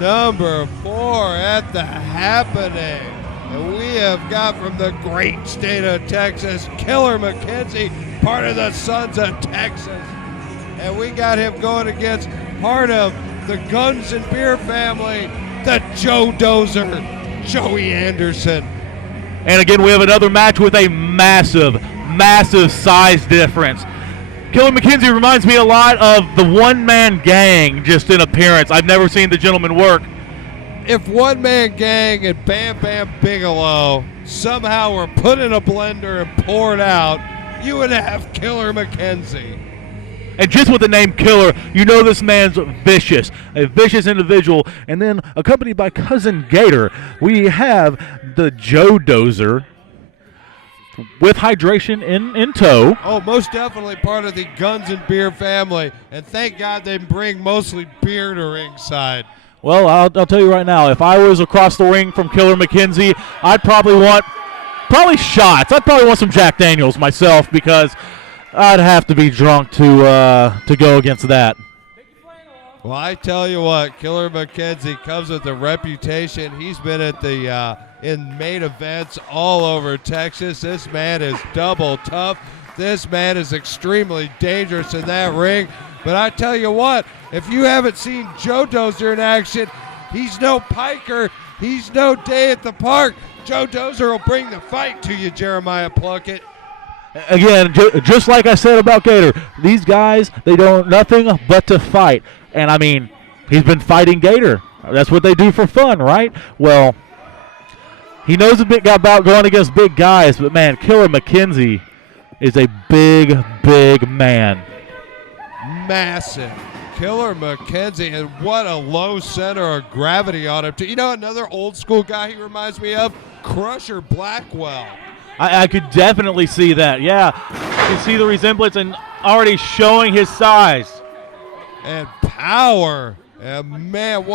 number 4 at the happening. And we have got from the great state of Texas, Killer McKenzie, part of the Sons of Texas. And we got him going against part of the Guns and Beer family, the JoeDozer, Joey Anderson. And again, we have another match with a massive size difference. Killer McKenzie reminds me a lot of the one-man gang just in appearance. I've never seen the gentleman work. If one-man gang and Bam Bam Bigelow somehow were put in a blender and poured out, you would have Killer McKenzie. And just with the name Killer, you know this man's vicious, a vicious individual. And then accompanied by Cousin Gator, we have the JoeDozer with hydration in tow. Oh, most definitely part of the Guns and Beer family. And thank God they bring mostly beer to ringside. Well, I'll tell you right now, if I was across the ring from Killer McKenzie, I'd probably want shots. I'd probably want some Jack Daniels myself because I'd have to be drunk to go against that. Well, I tell you what, Killer McKenzie comes with a reputation. He's been at the in main events all over Texas. This man is double tough. This man is extremely dangerous in that ring. But I tell you what, if you haven't seen JoeDozer in action, he's no piker. He's no day at the park. JoeDozer will bring the fight to you, Jeremiah Plunkett. Again, just like I said about Gator, these guys, they don't nothing but to fight. And, I mean, he's been fighting Gator. That's what they do for fun, right? Well, he knows a bit about going against big guys, but, man, Killer McKenzie is a big, big man. Massive. Killer McKenzie, and what a low center of gravity on him. You know another old school guy he reminds me of? Crusher Blackwell. I could definitely see that, yeah. You can see the resemblance and already showing his size. And power. And man,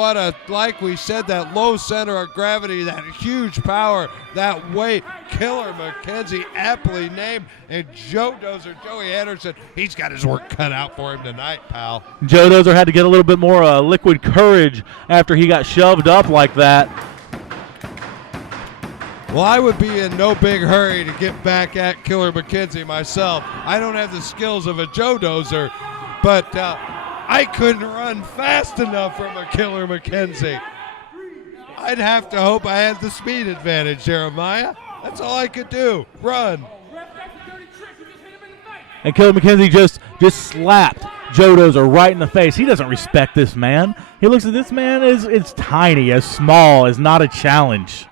like we said, that low center of gravity, that huge power, that weight. Killer McKenzie, aptly named. And JoeDozer, Joey Anderson, he's got his work cut out for him tonight, pal. JoeDozer had to get a little bit more liquid courage after he got shoved up like that. Well, I would be in no big hurry to get back at Killer McKenzie myself. I don't have the skills of a JoeDozer, but I couldn't run fast enough from a Killer McKenzie. I'd have to hope I had the speed advantage, Jeremiah. That's all I could do, run. And Killer McKenzie just slapped JoeDozer right in the face. He doesn't respect this man. He looks at this man as tiny, as small, as not a challenge.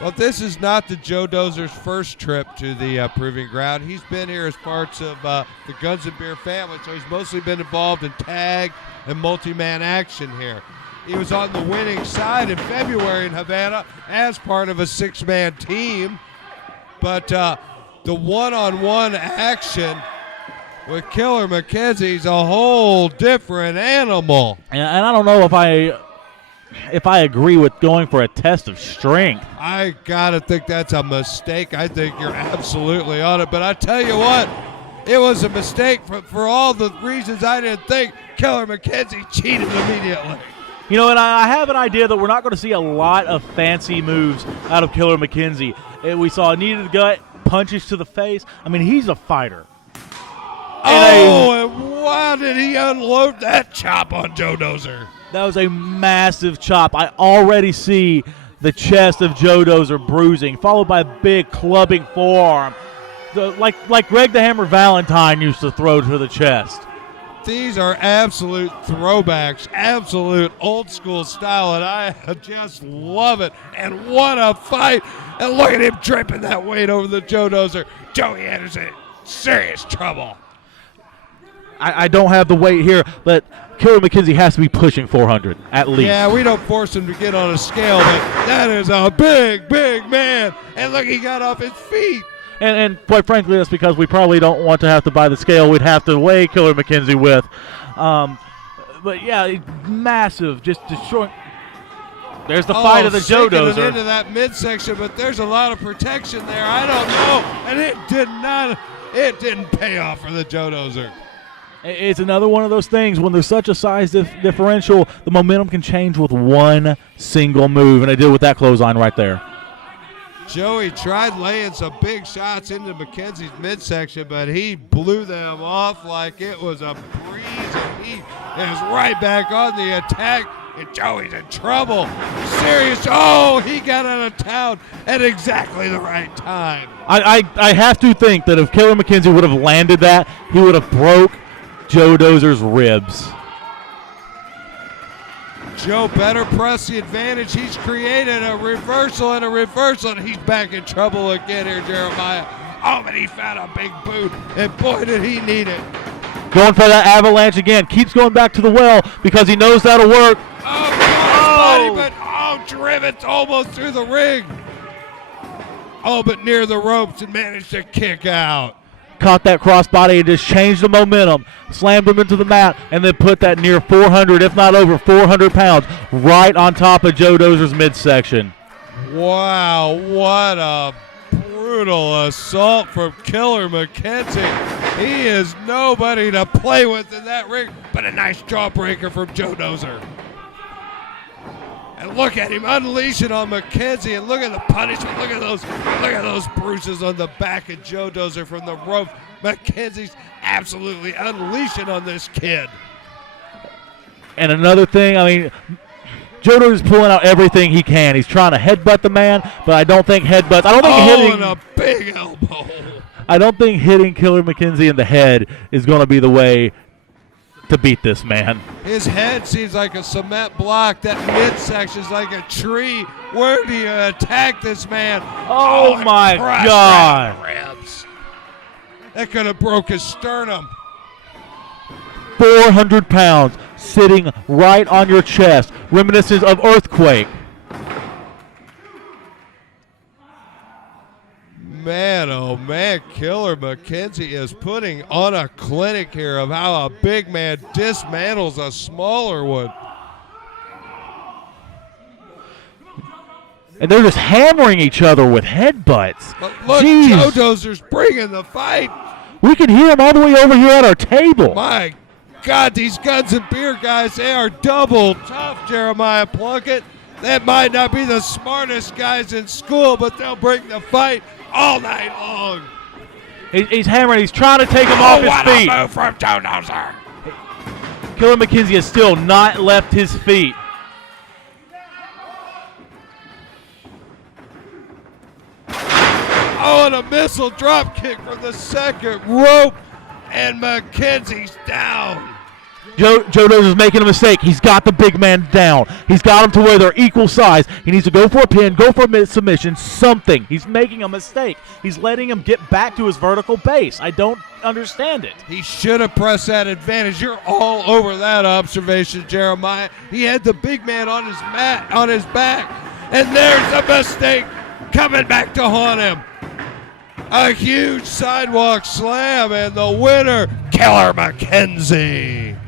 Well, this is not the JoeDozer's first trip to the Proving Ground. He's been here as parts of the Guns and Beer family, so he's mostly been involved in tag and multi-man action here. He was on the winning side in February in Havana as part of a 6-man team, but the one-on-one action with Killer McKenzie's a whole different animal. And I don't know if I agree with going for a test of strength. I gotta think that's a mistake. I think you're absolutely on it. But I tell you what, it was a mistake for all the reasons I didn't think. Killer McKenzie cheated immediately. You know, and I have an idea that we're not going to see a lot of fancy moves out of Killer McKenzie. We saw a knee to the gut, punches to the face. I mean, he's a fighter. And why did he unload that chop on JoeDozer? That was a massive chop. I already see the chest of JoeDozer bruising, followed by a big clubbing forearm, like Greg the Hammer Valentine used to throw to the chest. These are absolute throwbacks, absolute old school style, and I just love it. And what a fight. And look at him dripping that weight over the JoeDozer. Joey Anderson, serious trouble. I don't have the weight here, but Killer McKenzie has to be pushing 400 at least. Yeah, we don't force him to get on a scale, but that is a big, big man. And look, he got off his feet. And quite frankly, that's because we probably don't want to have to buy the scale we'd have to weigh Killer McKenzie with. But, yeah, massive, just destroying. There's the fight of the JoeDozer. It into that midsection, but there's a lot of protection there. I don't know. And it didn't pay off for the JoeDozer. It's another one of those things when there's such a size differential, the momentum can change with one single move, and it did with that clothesline right there. Joey tried laying some big shots into McKenzie's midsection, but he blew them off like it was a breeze, and he is right back on the attack, and Joey's in trouble. Serious. Oh, he got out of town at exactly the right time. I have to think that if Killer McKenzie would have landed that, he would have broke JoeDozer's ribs. Joe better press the advantage. He's created a reversal and a reversal, and he's back in trouble again here, Jeremiah. Oh, but he found a big boot, and boy, did he need it. Going for that avalanche again. Keeps going back to the well because he knows that'll work. Body, but driven almost through the ring. Oh, but near the ropes and managed to kick out. Caught that crossbody and just changed the momentum, slammed him into the mat, and then put that near 400, if not over 400 pounds, right on top of JoeDozer's midsection. Wow, what a brutal assault from Killer McKenzie. He is nobody to play with in that ring, but a nice jawbreaker from JoeDozer. And look at him unleashing on McKenzie, and look at the punishment. Look at those bruises on the back of JoeDozer from the rope. McKenzie's absolutely unleashing on this kid. And another thing, I mean, JoeDozer's pulling out everything he can. He's trying to headbutt the man, but I don't think headbutts. I don't think hitting. And a big elbow. I don't think hitting Killer McKenzie in the head is going to be the way to beat this man. His head seems like a cement block. That midsection's like a tree. Where do you attack this man? Oh my God. Ribs. That could have broke his sternum. 400 pounds sitting right on your chest. Reminiscent of Earthquake. Man, oh man, Killer McKenzie is putting on a clinic here of how a big man dismantles a smaller one. And they're just hammering each other with headbutts. But look, Jeez. JoeDozer's bringing the fight. We can hear him all the way over here at our table. My God, these Guns and Beer guys, they are double tough, Jeremiah Plunkett. That might not be the smartest guys in school, but they'll bring the fight all night long. He's hammering. He's trying to take him off his feet. What a move from JoeDozer. Killer McKenzie has still not left his feet. Oh, and a missile drop kick from the second rope, and McKenzie's down. JoeDozer's making a mistake. He's got the big man down. He's got him to where they're equal size. He needs to go for a pin, go for a mid-submission, something. He's making a mistake. He's letting him get back to his vertical base. I don't understand it. He should have pressed that advantage. You're all over that observation, Jeremiah. He had the big man on his mat, on his back, and there's a mistake coming back to haunt him. A huge sidewalk slam, and the winner, Killer McKenzie.